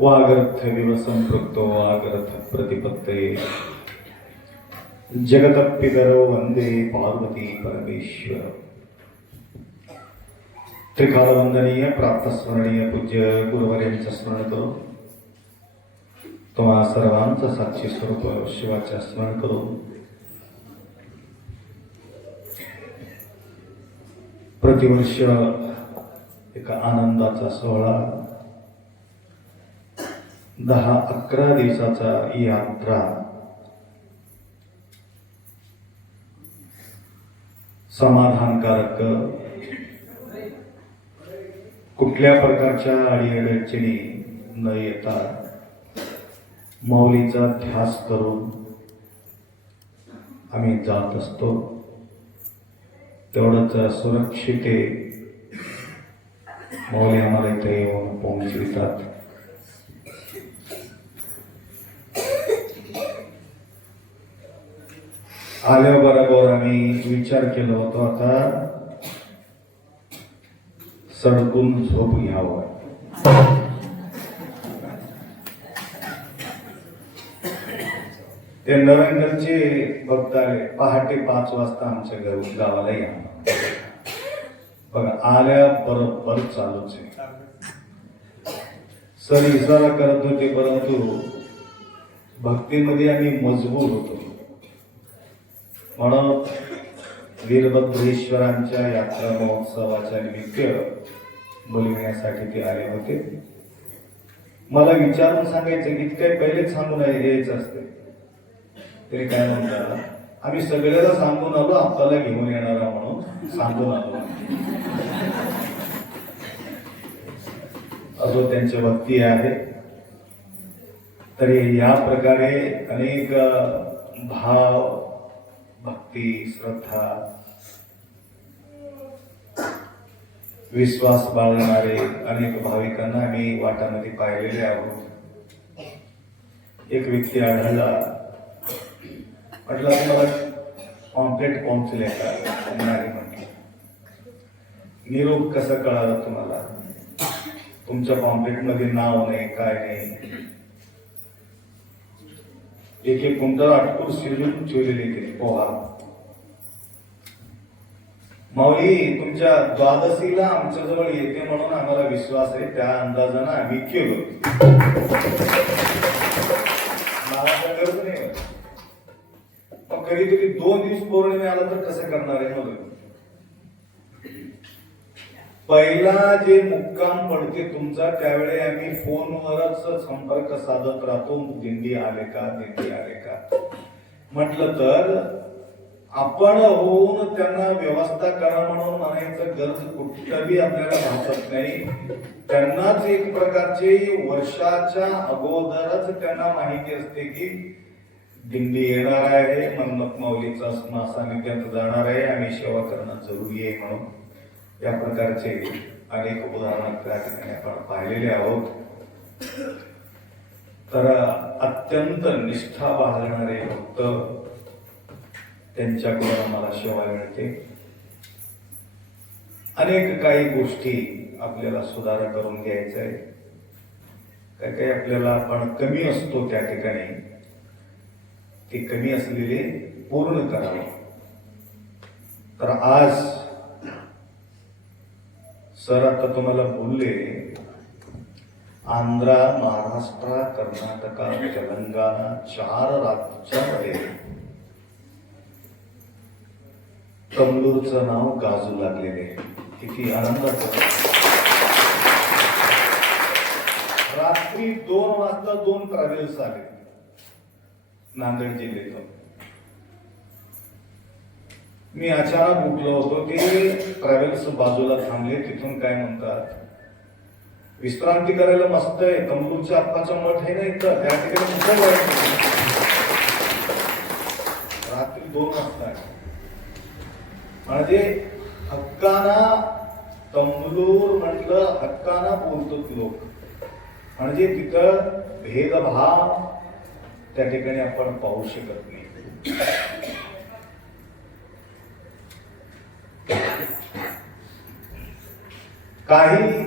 वागर्थविव सम्पृक्तो वागर्थ प्रतिपत्ते जगतपितरौ वन्दे पार्वती परमेश्वर। त्रिकालवंदनीय प्राप्तस्मरणीय पूज्य गुरुवर्यांचं स्मरण करून तुम्हा सर्वांचं साक्षी स्वरूप शिवाचे स्मरण करून प्रतिवर्ष एका आनंदाचा सोहळा। दहा अकरा दिवसाचा यात्रा. समाधानकारक. कुठल्या प्रकारच्या अडीअडचणी न येता माऊलीचा ध्यास करून आम्ही जात असतो. तेवढंच सुरक्षिते माऊली आम्हाला इथे येऊन पोहोचवितात. आल्याबरोबर आम्ही विचार केला होतो आता. सडकून झोप घ्यावं. ते नरेंद्रचे भक्त आले. पहाटे पाच वाजता आमच्या घर गावाला या. बघा आल्या बरोबर चालूच आहे. सर इशारा करत होते परंतु भक्तीमध्ये आम्ही मजबूर होतो. म्हणून वीरभद्रेश्वरांच्या यात्रा महोत्सवाच्या निमित्त बोलविण्यासाठी ते आले होते. मला विचारून सांगायचं की काही पहिलेच सांगून यायचं असते. तरी काय म्हणतात आम्ही सगळ्याला सांगून आलो आपल्याला घेऊन येणारा म्हणून सांगून आलो. असो त्यांची भक्ती आहे. तरी या प्रकारे अनेक भाव भक्ती श्रद्धा विश्वास बाळगणारे अनेक भाविकांना आम्ही वाटामध्ये पाहिलेले आहोत. एक व्यक्ती आढळला. म्हटलं तुम्हाला कॉम्प्लेट काउन्सिल म्हटलं. निरोप कसं कळालं तुम्हाला? तुमच्या कॉम्प्लेटमध्ये नाव नाही काय नाही. एक एक कुंटल आटपूर शिजून ठेवलेले ते. पोहा. माऊली तुमच्या द्वादशीला आमच्या जवळ येते म्हणून आम्हाला विश्वास आहे. त्या अंदाजानं आम्ही केलो. मला काय गरज नाही. पण कधी कधी दोन दिवस पौर्णिमे आला तर कसं करणार आहे मग? पहिला जे मुक्काम पडते तुमचा त्यावेळी आम्ही फोनवरच संपर्क साधत राहतो. दिंडी आले का दिंडी आले का? म्हटलं तर आपण होऊन त्यांना व्यवस्था करा म्हणून म्हणायचं गरज कुठल्याही आपल्याला भासत नाही. त्यांनाच एक प्रकारची वर्षाच्या अगोदरच त्यांना माहिती असते की दिंडी येणार आहे मन्मत माऊलीचा सानिध्यात जाणार आहे आम्ही सेवा करणं जरुरी आहे म्हणून. या प्रकारचे अनेक उदाहरण त्या ठिकाणी आपण पाहिलेले आहोत. तर अत्यंत निष्ठा बाळगणारे भक्त त्यांच्याकडून आम्हाला सेवा मिळते. अनेक काही गोष्टी आपल्याला सुधारणा करून घ्यायचं आहे काही काही आपल्याला आपण कमी असतो त्या ठिकाणी. ते कमी असलेले पूर्ण करावे. तर आज सर आता तुम्हाला बोलले आंध्रा महाराष्ट्र कर्नाटका तेलंगणा चार राज्यामध्ये कमलूरचं नाव गाजू लागलेले. किती आनंदाचं रात्री दोन वाजता दोन ट्रॅव्हल्स आले. नांदेड जिल्ह्यातून. मी अचानक उठलो होतो ते ट्रॅव्हल्स बाजूला थांबले तिथून काय म्हणतात? विश्रांती करायला मस्त आहे कमलूरच्या आप्पाचा मठ आहे ना इथं? त्या ठिकाणी रात्री दोन वाजता म्हणजे हक्काना तंबलूर म्हटलं हक्काना बोलतो लोक. म्हणजे तिथं भेदभाव त्या ठिकाणी आपण पाहू शकत नाही. काही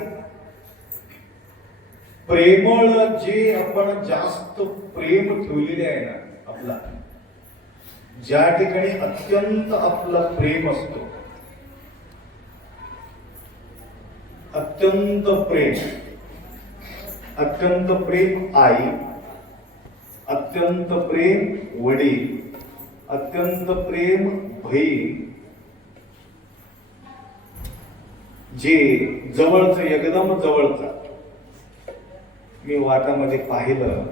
प्रेमळ जे आपण जास्त प्रेम ठेवलेले आहे ना आपला ज्या ठिकाणी अत्यंत आपला प्रेम असतो अत्यंत प्रेम अत्यंत प्रेम आई अत्यंत प्रेम वडील अत्यंत प्रेम बहीण जे जवळचं एकदम जवळचं. मी वाटामध्ये पाहिलं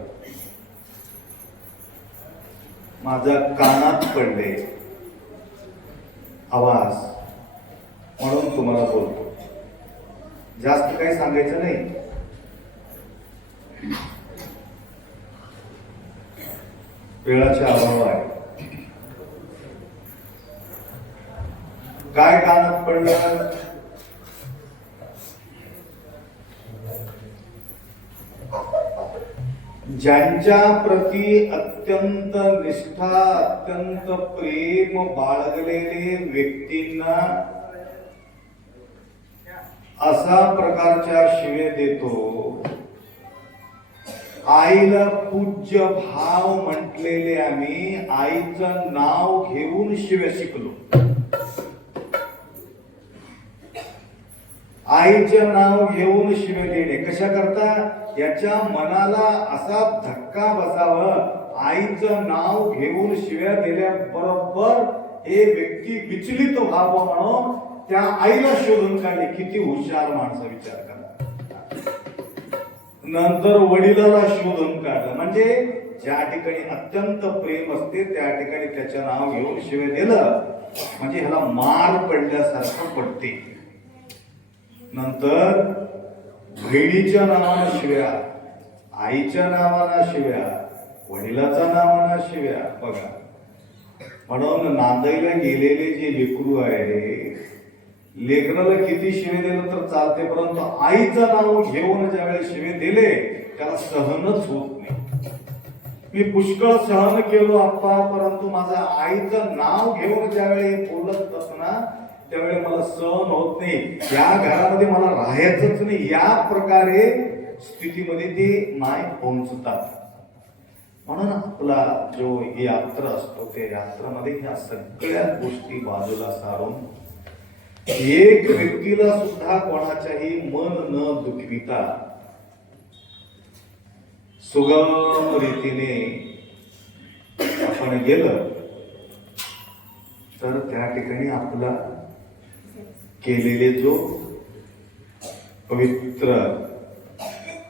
माझा कानात पडले आवाज. म्हणून तुम्हाला बोलतो. जास्त काही सांगायचं नाही. वेळाचा अभाव आहे काय कानात पडलं? ज्यांच्या प्रती अत्यंत निष्ठा अत्यंत प्रेम बाळगलेले व्यक्तींना असा प्रकारच्या शिवे देतो. आईला पूज्य भाव म्हटलेले आम्ही आईचं नाव घेऊन शिवे शिकलो. आईचं नाव घेऊन शिवे देणे कशा करता याच्या मनाला असा धक्का बसावा आईचं नाव घेऊन शिव्या दिल्याबरोबर हे व्यक्ती विचलित व्हावं म्हणून त्या आईला शोधून काढले. किती हुशार माणसं विचार करा. नंतर वडिलाला शोधून काढलं. म्हणजे ज्या ठिकाणी अत्यंत प्रेम असते त्या ठिकाणी त्याचं नाव घेऊन शिवे दिलं म्हणजे ह्याला मार पडल्यासारखं पडते. नंतर बहिणीच्या नावानं शिव्या आईच्या नावानं शिव्या वडिलाच्या नावानं शिव्या. बघा. म्हणून नांदायला गेलेले जे लेकरू आहे लेकराला किती शिवे दिलं तर चालते परंतु आईचं नाव घेऊन ज्यावेळेस शिवे दिले त्याला सहनच होत नाही. मी पुष्कळ सहन केलो आप्पा परंतु माझं आईचं नाव घेऊन ज्यावेळी बोलत असताना त्यावेळी मला सहन होत नाही. या घरामध्ये मला राहायचंच नाही. या प्रकारे स्थितीमध्ये ते माय पोहोचतात म्हणून आपला जो यात्रा असतो त्या यात्रामध्ये ह्या सगळ्या गोष्टी बाजूला सारून एक व्यक्तीला सुद्धा कोणाच्याही मन न दुखविता सुगम रीतीने आपण गेलं तर त्या ठिकाणी आपला केलेले जो पवित्र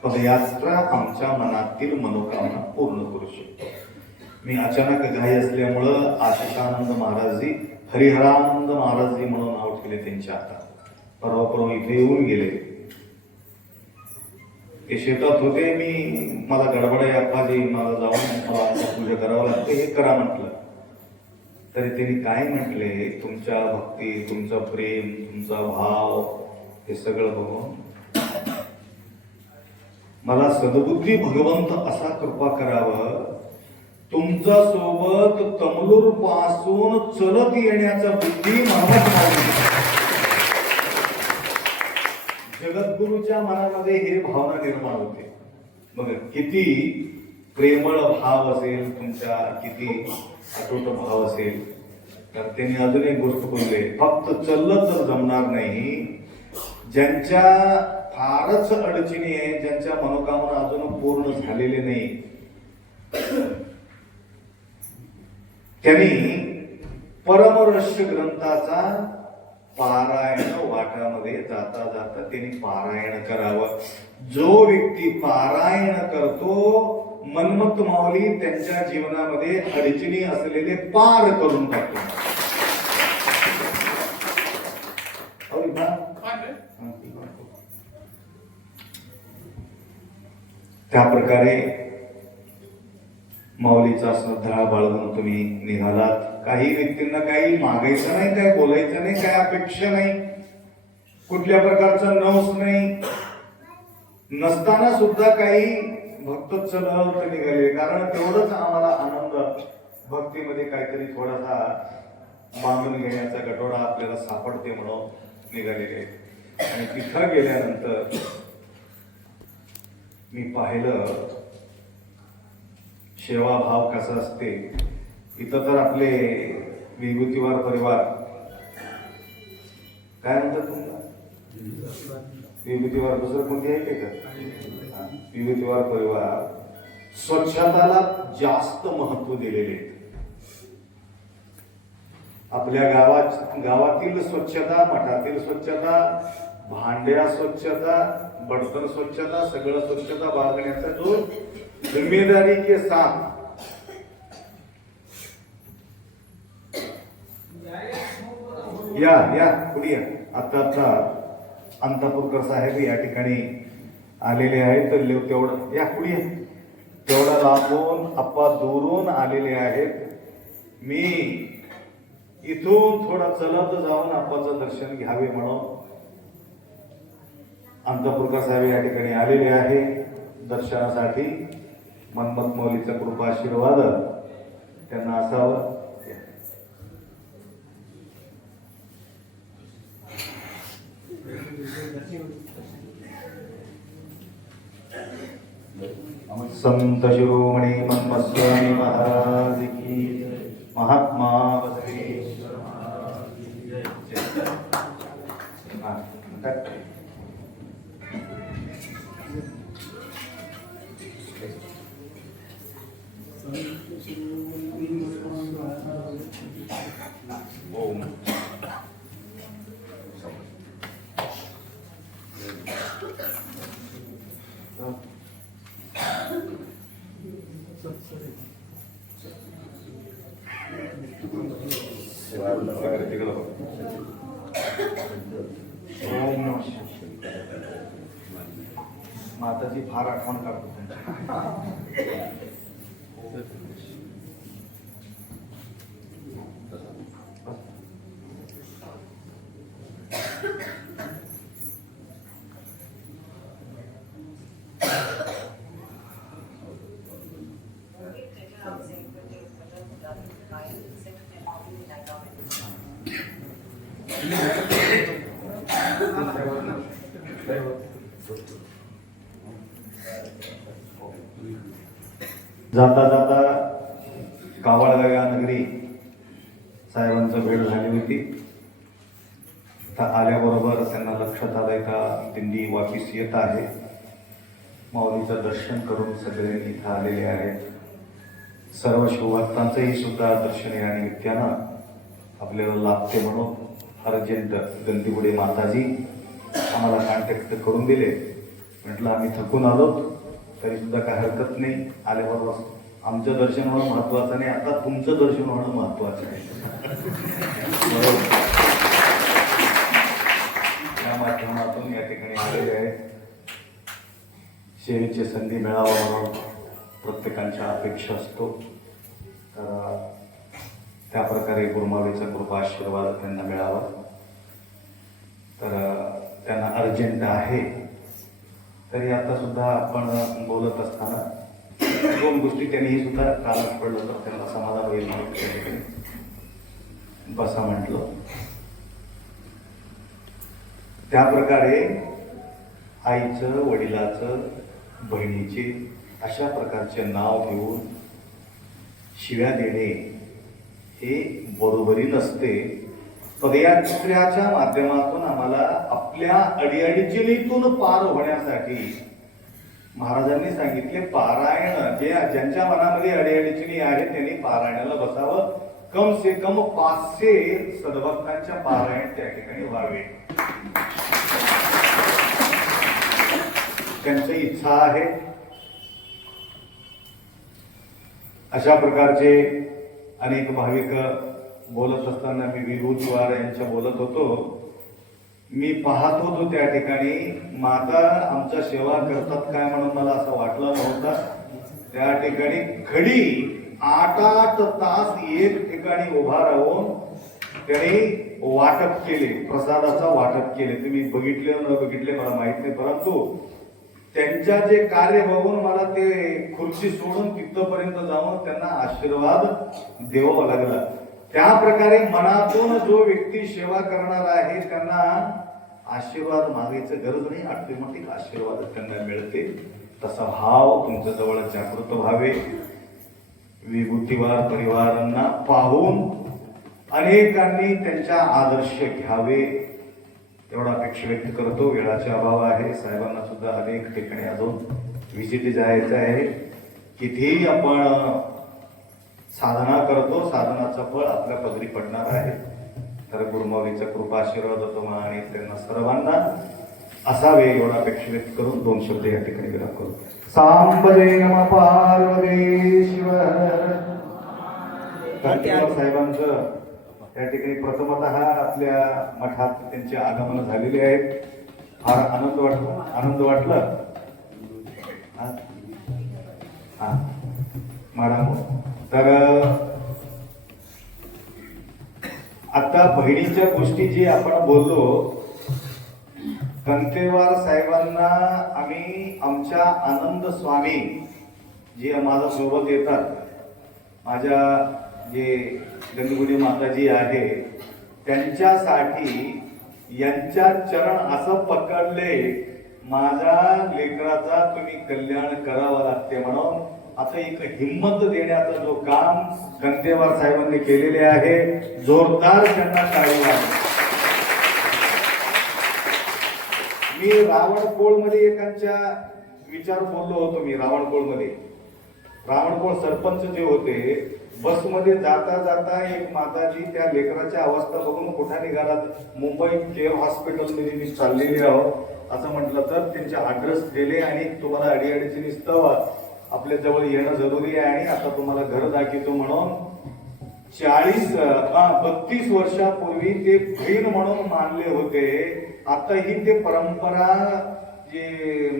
पदयात्रा आमच्या मनातील मनोकामना पूर्ण करू शकतो. मी अचानक घाई असल्यामुळं आशिषानंद महाराजजी हरिहरानंद महाराजजी म्हणून नाव ठेवले त्यांच्या आता परवा परवा इथे येऊन गेले. ते शेतात होते मी मला गडबड आहे अप्पाजी मला जाऊन मला पूजा करावं लागते हे करा म्हटलं. तरी त्यांनी काय म्हटले? तुमच्या भक्ती तुमचं प्रेम तुमचा भाव हे सगळं बघून? मला सदबुद्धी भगवंत असा कृपा करावं. तुमच्यासोबत तमलूरपासून चलत येण्याचा बुद्धी जगद्गुरूच्या मनामध्ये हे भावना निर्माण होते. बघ किती प्रेमळ भाव असेल तुमच्या किती अटूट भाव असेल. तर त्यांनी अजून एक गोष्ट बोलले फक्त चललं तर जमणार नाही. ज्यांच्या फारच अडचणी आहे ज्यांच्या मनोकामना अजून पूर्ण झालेले नाही त्यांनी परमरहस्य ग्रंथाचा पारायण वाटामध्ये जाता जाता त्यांनी पारायण करावं. जो व्यक्ती पारायण करतो मनमत माऊली त्यांच्या जीवनामध्ये अडचणी असलेले पार करून टाकतो? त्या प्रकारे माऊलीचा श्रद्धा बाळगून तुम्ही निघालात. काही व्यक्तींना काही मागायचं नाही काय बोलायचं नाही काय अपेक्षा नाही. कुठल्या प्रकारचा नवस नाही. नसताना सुद्धा काही भक्त चलत निघाले कारण तेवढंच आम्हाला आनंद भक्तीमध्ये काहीतरी थोडासा बांधून घेण्याचा गटोडा आपल्याला सापडते म्हणून निघालेले. आणि तिथं गेल्यानंतर मी पाहिलं सेवाभाव कसा असते? इथं तर आपले विभूतीवार परिवार. काय म्हणतात तुम्हाला विभूतीवार. दुसरं कोणती आहे ते का? हा, विभूतीवार परिवार स्वच्छताला जास्त महत्त्व दिलेले आहे. आपल्या गावात गावातील स्वच्छता मठातील स्वच्छता भांड्या स्वच्छता बर्तन स्वच्छता सगळं स्वच्छता बाळगण्याचा जो जिम्मेदारी के साथ या या पुढे या आता आता अंतापूरकर साहेब या ठिकाणी आलेले आहेत तर लेव- तेवढं. या कुणी तेवढा लांबून आप्पा दुरून आलेले आहेत. मी इथून थोडा चलत जाऊन आप्पाचं दर्शन घ्यावे म्हणून अंतपुरकर साहेब या ठिकाणी आलेले आहे दर्शनासाठी. मनमत मौलीचा कृपा आशीर्वाद त्यांना असावं. संत शिरोमणी मनमस्वामी महाराज की महात्मा बसवेश्वर महाराज की जय. हा, काय? ओम ओम नमः शिवाय. माताची फार आठवण काढतो त्यांची. जाता जाता कावळगाव नगरी साहेबांचं भेट झाली होती. तर आल्याबरोबर त्यांना लक्षात आलं का दिंडी वापिस येत आहे. माऊलीचं दर्शन करून सगळे इथं आलेले आहेत. सर्व शिवभक्तांचंही सुद्धा दर्शन या निमित्तानं आपल्याला लाभते म्हणून अर्जंट गंदीबुडे माताजी आम्हाला कॉन्टॅक्ट करून दिले. म्हटलं आम्ही थकून आलो तरी सुद्धा काय हरकत नाही. आल्याबरोबर आमचं दर्शन होणं महत्वाचं नाही. आता तुमचं दर्शन होणं महत्वाचं आहे. या माध्यमातून या ठिकाणी आलेले आहे. सेवेची संधी मिळावा म्हणून प्रत्येकांच्या अपेक्षा असतो. तर त्या प्रकारे गुरुमावेचा कृपा आशीर्वाद त्यांना मिळावा. तर त्यांना अर्जंट आहे. तरी आता सुद्धा आपण बोलत असताना दोन गोष्टी त्यांनी सुद्धा कालच पडलं तर त्यांना समाधान होईल बसा म्हटलं. त्या प्रकारे आईचं वडिलाचं बहिणीचे अशा प्रकारचे नाव घेऊन शिव्या देणे हे बरोबरी नसते. पदयात्र्याच्या माध्यमातून आम्हाला आपल्या अडीअडचणीतून पार होण्यासाठी महाराजांनी सांगितले पारायण जे ज्यांच्या मनामध्ये अडीअडचणी आहेत त्यांनी पारायणाला बसावं. कम से कम पाचशे सद्भक्तांच्या पारायण त्या ठिकाणी व्हावे. त्यांची इच्छा आहे. अशा प्रकारचे अनेक भाविक बोलत असताना मी विभूतवार यांच्या बोलत होतो. मी पाहत होतो त्या ठिकाणी माता आमच्या सेवा करतात काय म्हणून मला असं वाटलं नव्हतं? त्या ठिकाणी खडी आठ आठ तास एक ठिकाणी उभा राहून त्यांनी वाटप केले प्रसादाचा वाटप केले. तुम्ही बघितले न बघितले मला माहीत नाही परंतु त्यांच्या जे कार्य बघून मला ते खुर्ची सोडून तिथपर्यंत जाऊन त्यांना आशीर्वाद द्यावा लागला. त्या प्रकारे मनातून जो व्यक्ती सेवा करणार आहे त्यांना आशीर्वाद मागायचं गरज नाही. ऑटोमॅटिक आशीर्वाद त्यांना मिळते. तसा भाव तुमच्या जवळ जागृत व्हावे. विभूतीवार परिवारांना पाहून अनेकांनी त्यांच्या आदर्श घ्यावे. एवढा अपेक्षा व्यक्त करतो. वेळाचा अभाव आहे. साहेबांना सुद्धा अनेक ठिकाणी अजून व्हिजिट जायचं आहे. कितीही आपण साधना करतो साधनाचं फळ आपल्या पदरी पडणार आहे. तर गुरुमाऊलीचा कृपा आशीर्वाद होतो आणि त्यांना सर्वांना असावे एवढा अपेक्षा व्यक्त करून दोन शब्द या ठिकाणी विराम करू. सांबरे नम पार्वदेश्वर साहेबांचं या ठिकाणी प्रथमत आपल्या मठात त्यांचे आगमन झालेले आहेत फार आनंद वाटतो. आनंद वाटला? हा? हा. मॅडम? तर आता बहिणीच्या गोष्टी जी आपण बोललो. कंतेवार साहेबांना आम्ही आमच्या आनंद स्वामी जे माझ्या सोबत येतात माझ्या जे गणगुडी माताजी आहे त्यांच्यासाठी यांच्या चरण असं पकडले माझ्या लेकराचा तुम्ही कल्याण करावं लागते म्हणून आता एक हिंमत देण्याचं जो काम गंगेवार साहेबांनी केलेले आहे जोरदार त्यांना टाळी वाजवा. मी रावणकोळमध्ये एकांच्या विचार बोललो होतो मी रावणकोळमध्ये रावणकोळ सरपंच जे होते बसमध्ये जाता जाता एक माताजी त्या लेकराच्या अवस्था बघून कुठा निघाला? मुंबई केअर हॉस्पिटलमध्ये मी चाललेली आहोत असं म्हटलं तर त्यांचे अड्रेस दिले आणि तुम्हाला अडीअडीची निस्तव आपल्या जवळ येणं जरुरी आहे आणि आता तुम्हाला घर दाखवतो म्हणून चाळीस बत्तीस वर्षापूर्वी ते बहीण म्हणून मानले होते. आता ही ते परंपरा जे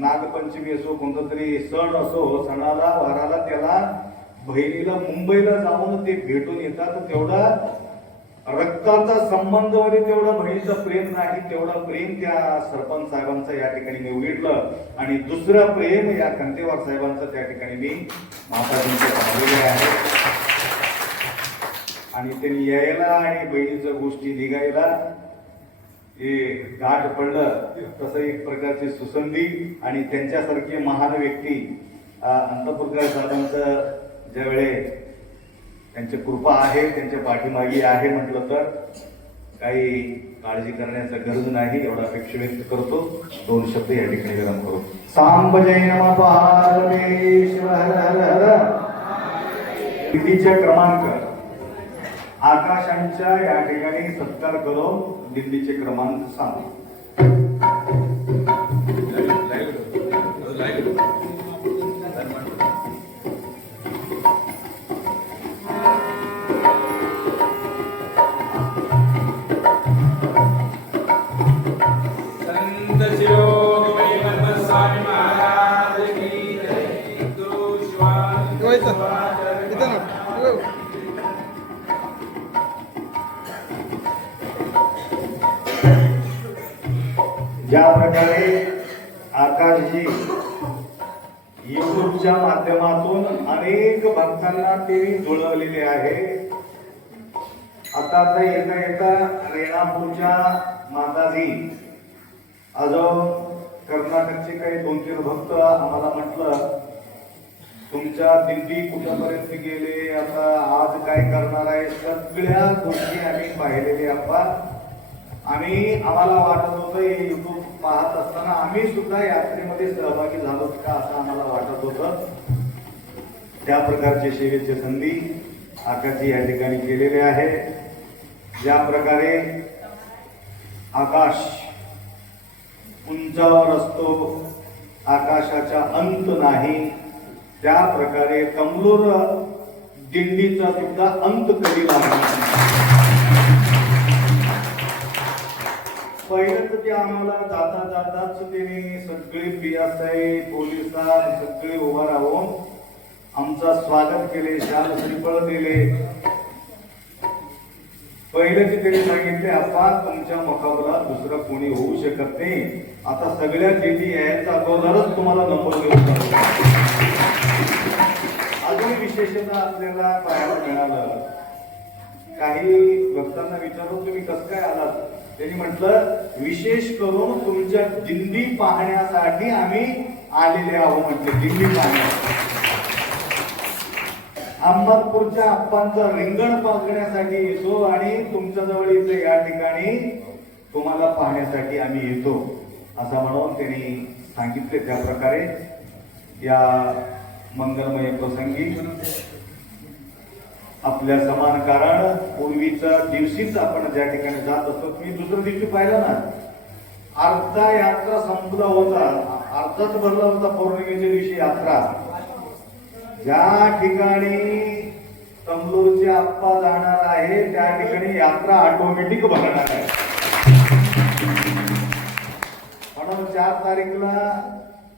नागपंचमी असो कोणता तरी सण असो सणाला वाराला त्याला बहिणीला मुंबईला जाऊन ते भेटून येतात. तेवढा रक्ताचा संबंधमध्ये तेवढं बहिणीचं प्रेम नाही तेवढं प्रेम त्या सरपंच साहेबांचं या ठिकाणी मी उघडलं. आणि दुसरं प्रेम या कंतेवार साहेबांचं त्या ठिकाणी मी माताजींचं पाहिलेले आहे. आणि त्यांनी यायला आणि बहिणीच्या गोष्टी निघायला हे गाठ पडलं. तसं एक प्रकारची सुसंधी आणि त्यांच्यासारखी महान व्यक्ती अंतपुरकर साहेबांचं ज्यावेळेस त्यांची कृपा आहे त्यांच्या पाठीमागे आहे म्हटलं तर काही काळजी करण्याचा गरज नाही एवढा अपेक्षा व्यक्त करतो. दोन शब्द या ठिकाणी विराम करू. सांब जैन नम हर हर हर क्रमांक. आकाशांच्या या ठिकाणी सत्कार करून दिल्लीचे क्रमांक सांगू. युट्यूबच्या माध्यमातून अनेक भक्तांना ते जुळवलेले आहे. आता आता येता येता रेणापूरच्या माताजी अजून कर्नाटकचे काही दोन तीन भक्त आम्हाला म्हटलं तुमच्या दिल्ली कुठपर्यंत गेले? आता आज काय करणार आहे? सगळ्या गोष्टी आम्ही पाहिलेले आपण आणि आम्हाला वाटत होतं हे युट्यूब पाहत असताना आम्ही सुद्धा यात्रेमध्ये सहभागी झालो का असं आम्हाला वाटत होतं. त्या प्रकारचे सेवेची संधी आकाशी या ठिकाणी केलेले आहे ज्या प्रकारे आकाश उंचावर असतो आकाशाचा अंत नाही त्या प्रकारे कमलोर दिंडीचा सुद्धा अंत कधी लागणार पहिलं तर ते आम्हाला जाता जाताच त्यांनी सगळे पीएसआय पोलिसात सगळे उभा राहून आमचा स्वागत केले शाल श्रीफळ दिले. पहिले ते सांगितले आपण तुमच्या मुकाबला दुसरं कोणी होऊ शकत नाही. आता सगळ्या दिंडी यायचा अगोदरच तुम्हाला नंबर देऊन अजून विशेषता आपल्याला पाहायला मिळालं. काही भक्तांना विचारून तुम्ही कसं काय आलात? त्यांनी म्हटलं विशेष करून तुमच्या दिंडी पाहण्यासाठी आम्ही आलेले आहोत म्हटले दिंडी पाहण्यासाठी. अंबरपूरच्या आप्पांचं रिंगण पाहण्यासाठी येतो आणि तुमच्या जवळ इथे या ठिकाणी तुम्हाला पाहण्यासाठी आम्ही येतो. असं म्हणून त्यांनी सांगितले त्या प्रकारे या मंगलमय प्रसंगी आपल्या समान कारण पूर्वीचा दिवशीच आपण ज्या ठिकाणी जात असतो मी दुसऱ्या दिवशी पाहिलं ना? अर्धा यात्रा संपला होता. अर्धाच भरला होता पौर्णिमेच्या दिवशी यात्रा. ज्या ठिकाणी तंबूरचे आप्पा जाणार आहे त्या ठिकाणी यात्रा ऑटोमॅटिक भरणार आहे. म्हणून चार तारीखला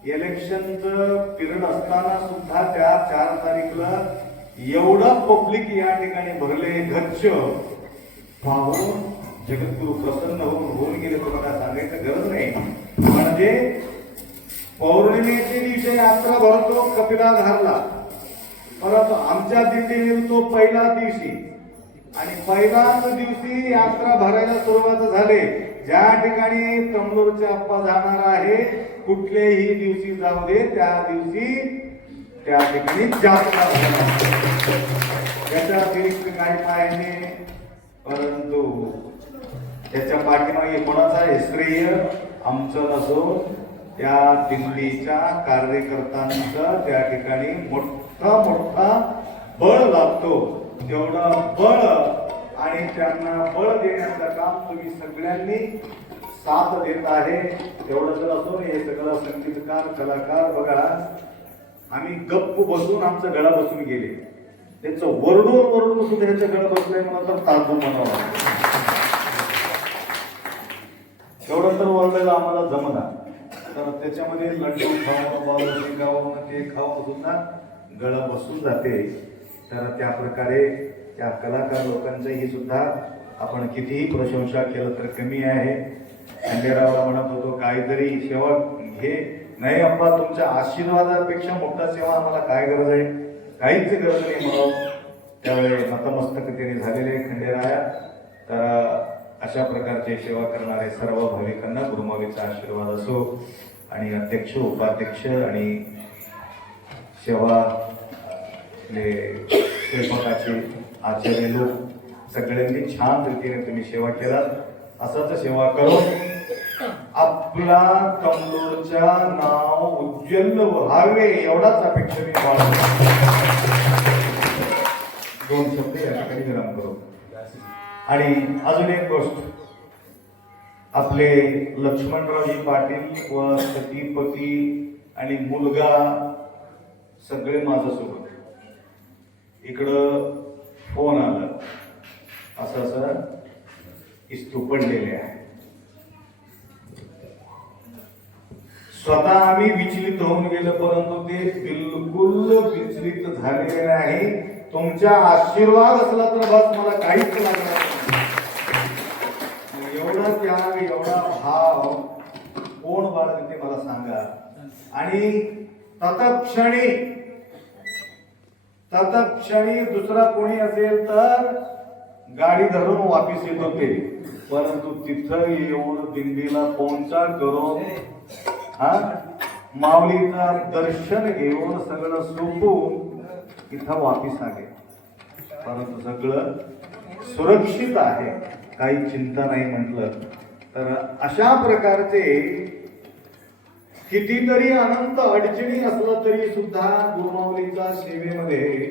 इलेक्शनचं पिरियड असताना सुद्धा त्या चार तारीखला एवढं पब्लिक या ठिकाणी भरले घच्च पाहून जगद्गुरु प्रसन्न होऊन होऊन गेले तुम्हाला सांगायचं गरज नाही. म्हणजे पौर्णिमेच्या दिवशी यात्रा भरतो कपिला घालला परंतु आमच्या दिल्लीने तो पहिला दिवशी आणि पहिल्याच दिवशी यात्रा भरायला सुरुवात झाले. ज्या ठिकाणी तंबूरचे आप्पा जाणार आहे कुठल्याही दिवशी जाऊ दे त्या दिवशी त्या ठिकाणी जास्त भरणार. अतिरिक्त काय पाहिजे परंतु त्याच्या पाठीमागे कोणाचा श्रेय आमचं नसून त्या दिल्लीच्या कार्यकर्त्यांचं त्या ठिकाणी मोठा मोठा बळ लागतो तेवढं बळ आणि त्यांना बळ देण्याचं काम तुम्ही सगळ्यांनी साथ देत आहे. तेवढं जर असून हे सगळं संगीतकार कलाकार बघा. आम्ही गप्प बसून आमचं गळा बसून गेले. त्यांचं वरडून वरडून सुद्धा ह्याचं गळा बसलंय मला तर ताजू म्हणावा एवढं तर वरडायला आम्हाला जमना. तर त्याच्यामध्ये लड्डू खावं बालुशी खाऊन ते खावं सुद्धा गळा बसून जाते. तर त्या प्रकारे त्या कलाकार लोकांचंही सुद्धा आपण कितीही प्रशंसा केलं तर कमी आहे. खंडेरावला म्हणत होतो काहीतरी शेवट हे नाही अप्पा तुमच्या आशीर्वादापेक्षा मोठा सेवा आम्हाला काय गरज आहे? काहीच गरज नाही म्हणून त्यावेळी नतमस्तकतेने झालेले खंडेराया तर अशा प्रकारचे सेवा करणारे सर्व भाविकांना गुरुमावीचा आशीर्वाद असो आणि अध्यक्ष उपाध्यक्ष आणि सेवा आपले स्वयंपाकाचे आचार्य लोक सगळ्यांनी छान रीतीने तुम्ही सेवा केला असंच सेवा करून आपला कमलोरच्या नाव उज्ज्वल व्हावे एवढाच अपेक्षा मी दोन शब्द या ठिकाणी विराम करू. आणि अजून एक गोष्ट. आपले लक्ष्मणरावजी पाटील व सतीपती आणि मुलगा सगळे माझ्यासोबत. इकडं फोन आला. असं असं इस्तू पडलेले आहे. स्वतः आम्ही विचलित होऊन गेलो परंतु ते बिलकुल विचलित झालेले नाही. तुमच्या आशीर्वाद असला तर बस मला काहीच लागणार एवढा त्याग एवढा भाव कोण बाळगते मला सांगा? आणि तत्क्षणी तत्क्षणी दुसरा कोणी असेल तर गाडी धरून वापिस येत होते परंतु तिथं येऊन दिंडीला पोहोचा करून हा? माऊलीचा दर्शन घेऊन सगळं सोपवून इथं वापिस आले. परंतु सगळं सुरक्षित आहे. काही चिंता नाही म्हटलं. तर अशा प्रकारचे कितीतरी अनंत अडचणी असलं तरी सुद्धा गुरुमाऊलीच्या सेवेमध्ये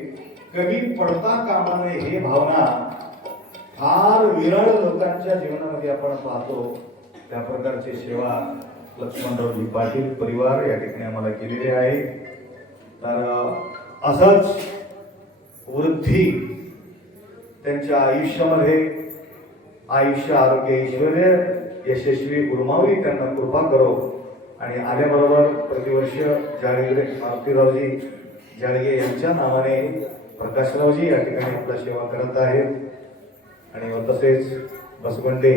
कमी पडता कामा नये हे भावना फार विरळ लोकांच्या जीवनामध्ये आपण पाहतो. त्या प्रकारची सेवा लक्ष्मणरावजी पाटील परिवार या ठिकाणी आम्हाला केलेले आहे. तर असंच वृद्धी त्यांच्या आयुष्यामध्ये आयुष्य आरोग्य ऐश्वर्य यशस्वी गुरुमावली त्यांना कृपा करो. आणि आल्याबरोबर प्रतिवर्ष जाळगे मारुतीरावजी जाळगे यांच्या नावाने प्रकाशरावजी या ठिकाणी आपला सेवा करत आहेत. आणि तसेच बसवंडे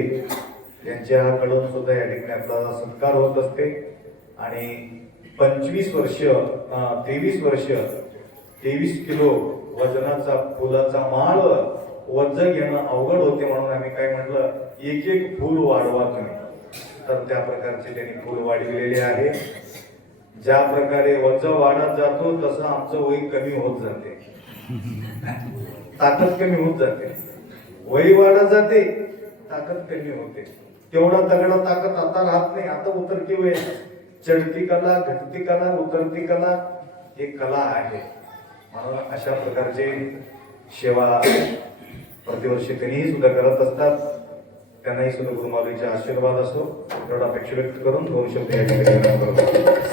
यांच्याकडून सुद्धा या ठिकाणी आपला सत्कार होत असते. आणि पंचवीस वर्ष तेवीस वर्ष तेवीस किलो वजनाचा फुलाचा माळ वजन घेणं अवघड होते म्हणून आम्ही काय म्हटलं एक एक फूल वाढवा तुम्ही. तर त्या प्रकारचे त्यांनी फूल वाढविलेले आहे. ज्या प्रकारे वजन वाढत जातो तसं आमचं वय कमी होत जाते. ताकद कमी होत जाते. वय वाढत जाते ताकद कमी होते. तेवढा दगडा ताकद आता राहत नाही आता उतरती वय चढती कला घटती कला उतरती कला ही कला आहे. म्हणून अशा प्रकारचे सेवा प्रतिवर्षी त्यांनीही सुद्धा करत असतात. त्यांनाही सुद्धा गुरुमालीचा आशीर्वाद असो. एवढा अपेक्षा व्यक्त करून दोन शब्द या ठिकाणी विनंती